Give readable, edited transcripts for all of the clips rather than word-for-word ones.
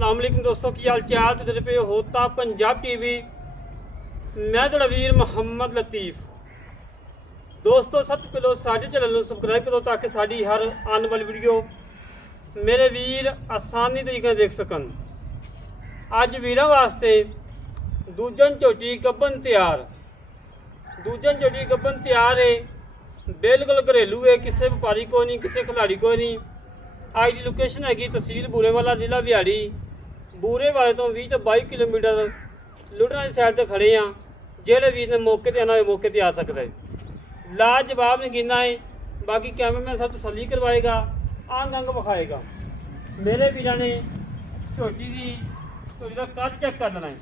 अस्सलाम वालेकुम दोस्तों, की हाल चाल? तो पे होता पंजाब टीवी। मैं तो वीर मुहम्मद लतीफ़। दोस्तों सबसे पहले साढ़े चैनल को सबसक्राइब करो ताकि साड़ी हर आने वाली वीडियो मेरे वीर आसानी तरीके देख सकन। अज वीरों वास्ते दूजन झोटी गब्बन तैयार। दूजन झोटी गब्बन तैयार है, बिल्कुल घरेलू है, किसी व्यापारी को नहीं, किसी खिलाड़ी को नहीं। अज की लोकेशन हैगी तहसील बूरेवाला, जिला बिहाड़ी। बूरेवाले तो 20 ਤੋਂ 22 किलोमीटर लुधियाना की साइड से खड़े हाँ। जोड़े वीर ने मौके पर आना हो मौके पर आ सकता है। लाजवाब नगीना है। बाकी कैमरामैन सब तसली करवाएगा, आंग अंग विखाएगा। मेरे वीर ने झोटी का कद चेक कर लेना है।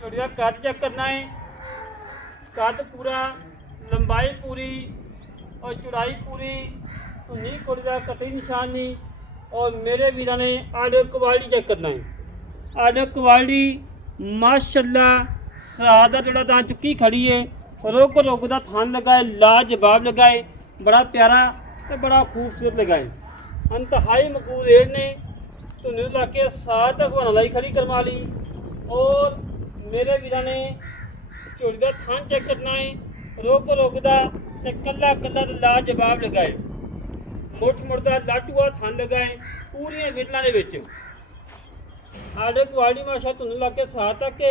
झोटी का कद चेक करना है। कद पूरा, लंबाई पूरी और चौड़ाई पूरी, धुनी कुड़ी का कटी निशान नहीं। और मेरे वीर ने आडियो क्वालिटी चेक करना है। आडियो क्वालिटी माशाल्लाह सादा जोड़ा दां चुकी खड़ी है। रोक रोक का थान लगा है, लाजवाब लगा है, बड़ा प्यारा तो बड़ा खूबसूरत लगा है। इंतहाई मकबूल रेट ने धुनी ला के साथ तक लाई खड़ी करवा ली। और मेरे वीर ने झोटी का थान चेक करना है। रोक रोकदा कला कला लाजवाब लगा है। मुठ मुड़दा लाटूआ थान लगा है पूरी विटलों के। आडे क्वालिटी माशा धुन लग के साथ तक के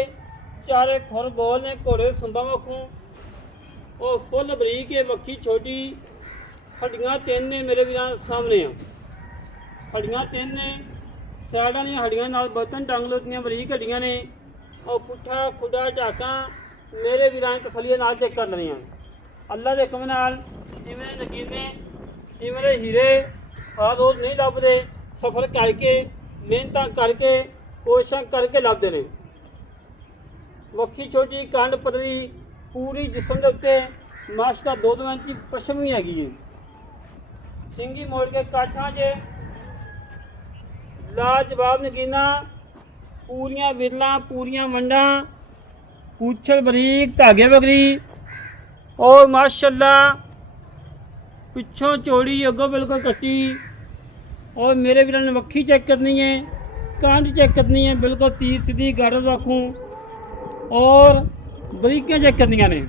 चारे खुर गोल ने, घोड़े सुंबा वखों और फुल बरीक है, वक्खी छोटी, हड्डियां 3 ने मेरे वीर सामने आ। हड्डियां 3 ने, सैडा ने हड्डियां नाल बर्तन टंग लोतियां बरीक हड्डियां ने। और पुट्ठा खुडा झाका मेरे वीर ने तसलिए नाल चेक कर लेनियां। अल्लाह के हुक्म नाल इवें नगीने इवें हीरे हर रोज़ नहीं लभदे। सफर करके मेहनत करके कोशिश करके लभदे ने। वक्खी छोटी, कंड पतली, पूरी जिसम के उत्ते माशा 2-2 इंच पछम भी हैगी है। सिंगी मोड़ के काठा च लाजवाब नगीना, पूरियां विरलां, पूरियां वंडा, पूछल बरीक, धागे बगरी। और माशाल्लाह पिछों चौड़ी, अगों बिल्कुल कट्टी। और मेरे वीर ने वक्खी चेक करनी है, कांड चेक करनी है, बिल्कुल तीर सीधी गाड़ रखूँ। और बरीकियां चेक करनिया ने।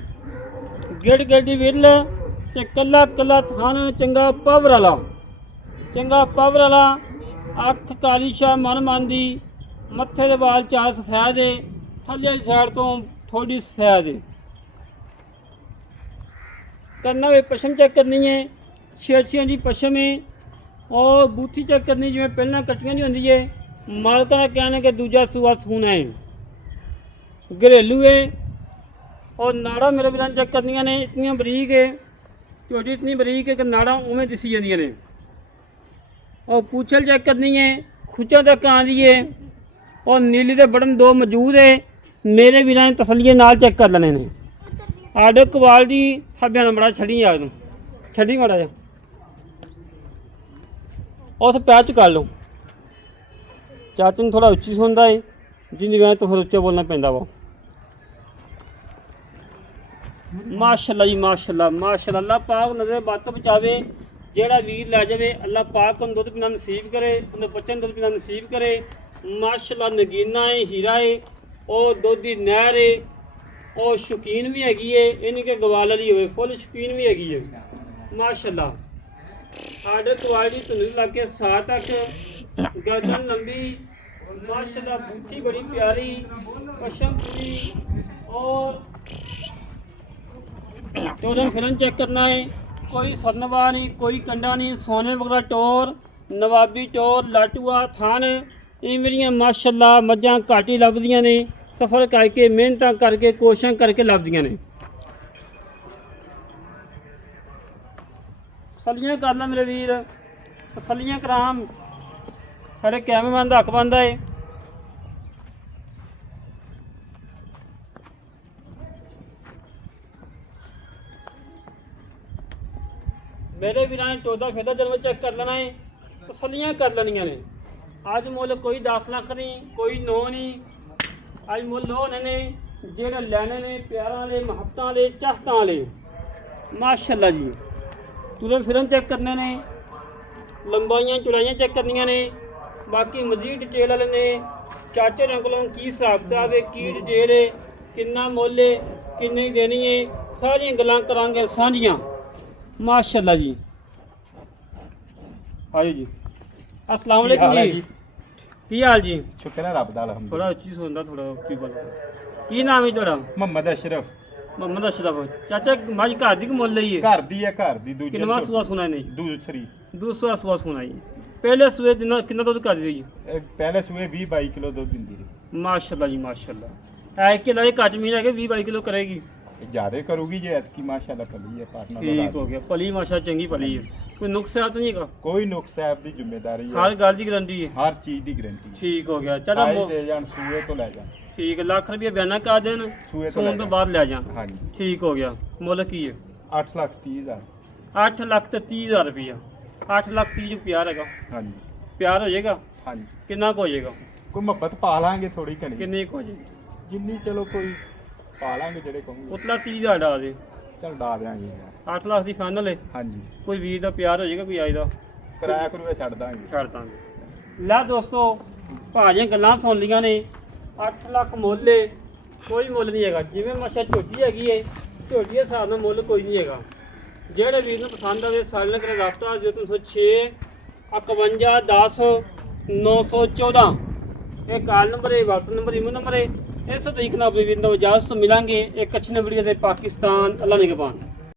गिड़ गिड़ी विरल ते कला कला थान चंगा पावर वाला, चंगा पावर वाला। अख काली शाह मन मन दी, मत्थे दे वाल 4 सफेद है, थल्ले वाली साइड तो थोड़ी सफेद है। करना वे पछम चेक करनी है, 6 की पछम है। और बूथी चेक करनी जिमें पहला कट्टियां नहीं होंगी है। मालका का कहना है कि दूजा सूआ सूना है, घरेलू है। और नाड़ा मेरे वीर चेक करनिया ने, इतनी बरीक है, झोटी इतनी बरीक है कि नाड़ा उमें दिसी जांदियां ने। और पूछल चेक करनी है, खुचा तक आँदी है। और नीली के बटन 2 मौजूद है। मेरे वीर ने तसलिए नाल चेक कर लेने ने। आडे क्वालिटी थब्बे बड़ा छड़ी आ तू छड़ी माड़ा जा उस पैर चुका लो। चाचे ਨੂੰ थोड़ा उच्ची सुनता है, जिन्नी वैन तो फिर उच्चा बोलना पैंदा वा। माशाल्लाह जी माशाल्लाह माशाल्लाह। अल्लाह पाक नजर बत बचावे, जेड़ा वीर लै जावे अल्लाह पाक उन्हें दुध पीना नसीब करे, उन्हें बच्चे दुध पीना नसीब करे। माशाल्लाह नगीना है, हीरा है, और दुध की नहर है। और शौकीन भी हैगी है, ये नहीं कि गवाल वाली हो, फुल शौकीन भी हैगी है माशाल्लाह। आर्डर क्वालिटी धुनी लग के साथ तक, गर्दन लंबी माशाल्लाह, बूथी बड़ी प्यारी, पशम पूरी। और 14 फिल्म चेक करना है। कोई सरनवा नहीं, कोई कंडा नहीं, सोने वगैरह टोर, नवाबी टोर, लाटूआ थान। ये मेरिया माशाल्लाह मझां घट ही लभदियां ने। सफ़र करके मेहनत करके कोशिश करके लभदियां ने। तसलियां कर ला मेरे वीर, तसलियां कराम, साढ़े कैमरामैन का हक बनता है। मेरे वीर ने 14 फेदा जन्म चेक कर लेना है, तसलियां कर लेनिया ने। अज मुल कोई 10 लाख नहीं, कोई 9 नहीं। अज मुल होने ने जेड़े लैने ने प्यारा वाले, महबत वाले, चाहत वाले माशाल्लाह जी। तुरें फिरन चेक करने ने, लंबाइयां चौड़ाइयां चेक करनिया ने। ਬਾਕੀ ਮਜ਼ੀਦ ਡਿਟੇਲ ਵਾਲੇ ਨੇ ਚਾਚੇ ਦੇ ਕੋਲੋਂ ਕੀ ਹਿਸਾਬ ਕਿਤਾਬ ਹੈ, ਕੀ ਡਿਟੇਲ ਹੈ, ਕਿੰਨਾ ਮੁੱਲ ਹੈ, ਕਿੰਨੀ ਦੇਣੀ ਹੈ, ਸਾਰੀਆਂ ਗੱਲਾਂ ਕਰਾਂਗੇ ਸਾਂਝੀਆਂ। ਮਾਸ਼ਾਅੱਲਾ ਜੀ। ਆਜੋ ਜੀ। अस्सलाम वालेकुम जी। ਕੀ ਹਾਲ ਜੀ? ਸ਼ੁਕਰ ਹੈ ਰੱਬ ਦਾ ਥੋੜਾ ਅਲਹਮਦੁਲਿਲਾ। ਉੱਚੀ ਸੁਣਦਾ, ਥੋੜਾ ਉੱਚੀ ਬੋਲੋ। ਕੀ ਨਾਮ ਹੈ ਤੁਹਾਡਾ? ਮੁਹੰਮਦ ਅਸ਼ਰਫ। ਮੁਹੰਮਦ ਅਸ਼ਰਫ। ਚਾਚਾ ਮੱਝ ਘਰ ਦੀ ਕਿ ਮੁੱਲ ਲਈ ਹੈ? ਘਰ ਦੀ ਹੈ, ਘਰ ਦੀ ਦੂਜੀ ਕਿੰਨਵਾਂ ਸੂਆ ਸੁਣਾ ਨਹੀਂ? ਦੂਸਰੀ। ਦੂਸਰਾ ਸੂਆ ਸੁਣਾ ਜੀ। ਪਹਿਲੇ ਸੂਏ ਦਿਨ ਕਿੰਨਾ ਦੁੱਧ ਕਰ ਰਹੀ ਹੈ? ਪਹਿਲੇ ਸੂਏ 20-22 ਕਿਲੋ ਦੁੱਧ ਦਿੰਦੀ ਰਹੀ। ਮਾਸ਼ਾਅੱਲਾ ਜੀ ਮਾਸ਼ਾਅੱਲਾ। ਐ ਕਿ ਲਾਏ ਘੱਟ ਮੀਨ ਹੈ ਕਿ 20-22 ਕਿਲੋ ਕਰੇਗੀ? ਜਿਆਦਾ ਕਰੂਗੀ ਜੇ ਐਤਕੀ ਮਾਸ਼ਾਅੱਲਾ ਪਲੀ ਹੈ ਪਾਰਟਨਰ ਠੀਕ ਹੋ ਗਿਆ। ਪਲੀ ਮਾਸ਼ਾ ਚੰਗੀ ਪਲੀ ਹੈ। ਕੋਈ ਨੁਕਸਾਨ ਤਾਂ ਨਹੀਂ ਹੈਗਾ? ਕੋਈ ਨੁਕਸ ਸਾਹਿਬ ਦੀ ਜ਼ਿੰਮੇਵਾਰੀ ਹੈ, ਹਰ ਗੱਲ ਦੀ ਗਾਰੰਟੀ ਹੈ। ਹਰ ਚੀਜ਼ ਦੀ ਗਾਰੰਟੀ ਹੈ। ਠੀਕ ਹੋ ਗਿਆ। ਚਲੋ ਆਏ ਦੇ ਜਾਣ ਸੂਏ ਤੋਂ ਲੈ ਜਾਣ। ਠੀਕ, ਲੱਖ ਰੁਪਏ ਬਿਆਨਾ ਕਰ ਦੇਣ, ਸੂਏ ਤੋਂ ਸੂਣ ਲੈ ਤੋਂ ਜਾਣ। ਬਾਅਦ ਲੈ ਜਾਣ। ਹਾਂਜੀ। ਠੀਕ ਹੋ ਗਿਆ। ਮੁੱਲ ਕੀ ਹੈ? 8,30,000। 8,30,000 ਰੁਪਇਆ। 8,30,000 ਚ ਪਿਆਰ ਹੈਗਾ? ਹਾਂਜੀ ਪਿਆਰ ਹੋ ਜਾਏਗਾ? ਹਾਂਜੀ। ਕਿੰਨਾ ਕੁ ਹੋ ਜਾਏਗਾ? ਕੋਈ ਮੁਹੱਬਤ ਪਾ ਲਾਂਗੇ ਥੋੜੀ ਘਣੀ, ਕਿੰਨੀ ਕੁ ਹੋ ਜਾਏਗੀ? ਜਿੰਨੀ ਚਲੋ ਕੋਈ ਪਾ ਲਾਂਗੇ ਜਿਹੜੇ ਕਹੋਗੇ। ਉਤਲਾ 30,000 ਡਾ ਦੇ। ਚਲ ਡਾ ਦਿਆਂਗੇ। 8 ਲੱਖ ਦੀ ਫਾਈਨਲ ਹੈ। ਹਾਂਜੀ। ਕੋਈ ਵੀਰ ਦਾ ਪਿਆਰ ਹੋ ਜਾਏਗਾ, ਕੋਈ ਆਈ ਦਾ ਕਿਰਾਇਆ ਕਰੂਆ ਛੱਡ ਦਾਂਗੇ। ਛੱਡ ਦਾਂਗੇ। ਲੈ ਦੋਸਤੋ, ਭਾਜੀਆਂ ਗੱਲਾਂ ਸੁਣ ਲੀਆਂ ਨੇ। 8 ਲੱਖ ਮੁੱਲ ਏ, ਕੋਈ ਮੁੱਲ ਨਹੀਂ ਹੈਗਾ। ਜਿਵੇਂ ਮੱਛਾ ਝੋਟੀ ਹੈਗੀ ਏ, ਝੋਟੀ ਦੇ ਹਿਸਾਬ ਨਾਲ ਮੁੱਲ ਕੋਈ ਨਹੀਂ ਹੈਗਾ। ਜਿਹੜੇ ਵੀਰ ਨੂੰ ਪਸੰਦ ਆਵੇ ਸਾਡੇ ਨਾਲ ਕਰੇ ਰਾਬਤਾ 0306 51 10 914। ਇਹ ਕਾਲ ਨੰਬਰ ਹੈ, WhatsApp ਨੰਬਰ, ਈਮੇਲ ਨੰਬਰ ਹੈ। ਇਸ ਤਰੀਕੇ ਨਾਲ ਆਪਣੇ ਵੀਰ ਨੂੰ ਇਜਾਜ਼ਤ ਤੋਂ ਮਿਲਾਂਗੇ ਇੱਕ ਅੱਛੀ ਵੀਡੀਓ ਦੇ। ਪਾਕਿਸਤਾਨ, ਅੱਲਾ ਨਿਗਹਬਾਨ।